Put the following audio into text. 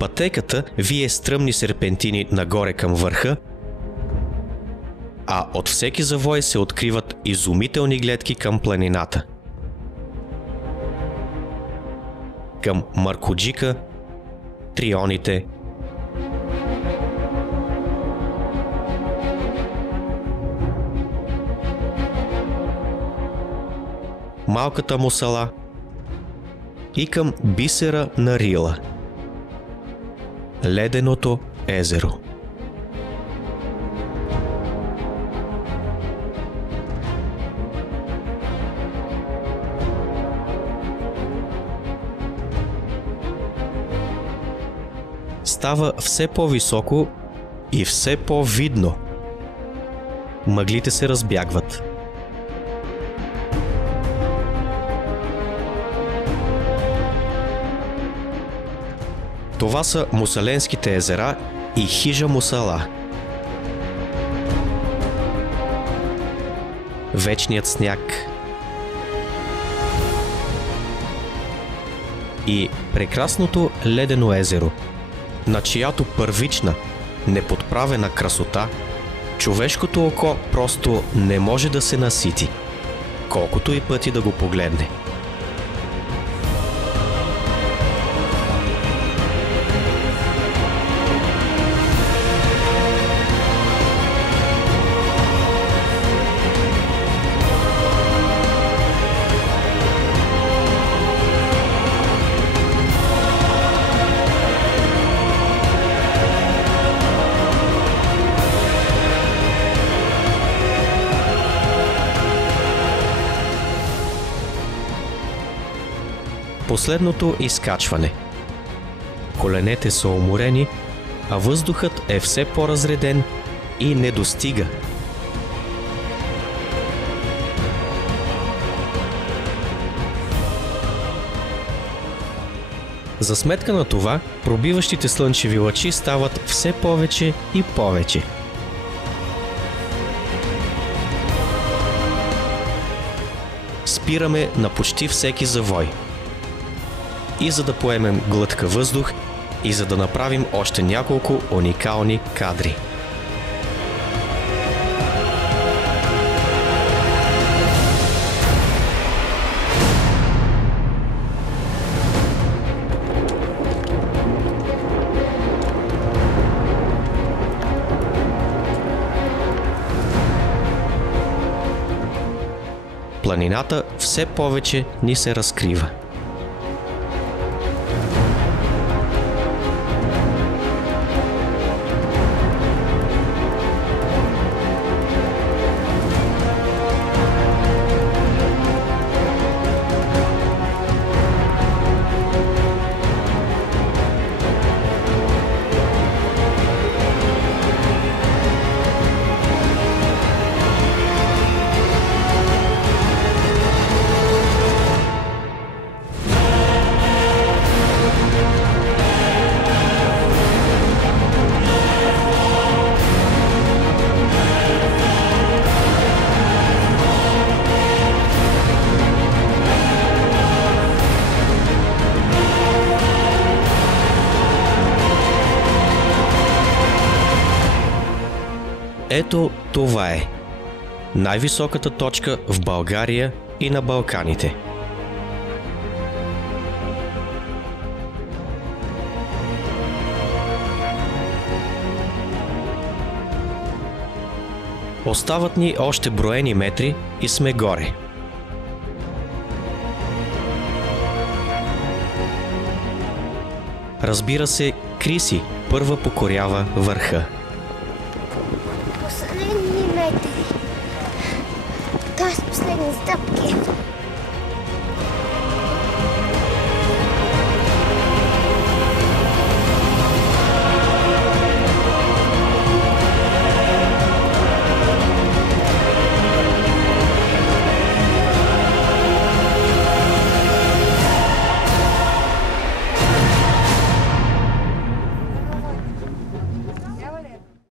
пътеката вие стръмни серпентини нагоре към върха, а от всеки завой се откриват изумителни гледки към планината. Към Маркуджика, Трионите, Малката Мусала и към бисера на Рила – Леденото езеро. Става все по-високо и все по-видно. Мъглите се разбягват. Това са Мусаленските езера и хижа Мусала. Вечният сняг и прекрасното Ледено езеро, на чиято първична, неподправена красота човешкото око просто не може да се насити, колкото и пъти да го погледне. Последното изкачване. Коленете са уморени, а въздухът е все по-разреден и не достига. За сметка на това, пробиващите слънчеви лъчи стават все повече и повече. Спираме на почти всеки завой. И за да поемем глътка въздух, и за да направим още няколко уникални кадри. Планината все повече ни се разкрива. Ето това е най-високата точка в България и на Балканите. Остават ни още броени метри и сме горе. Разбира се, Криси първа покорява върха. Последни метри. Т.е. последни стъпки.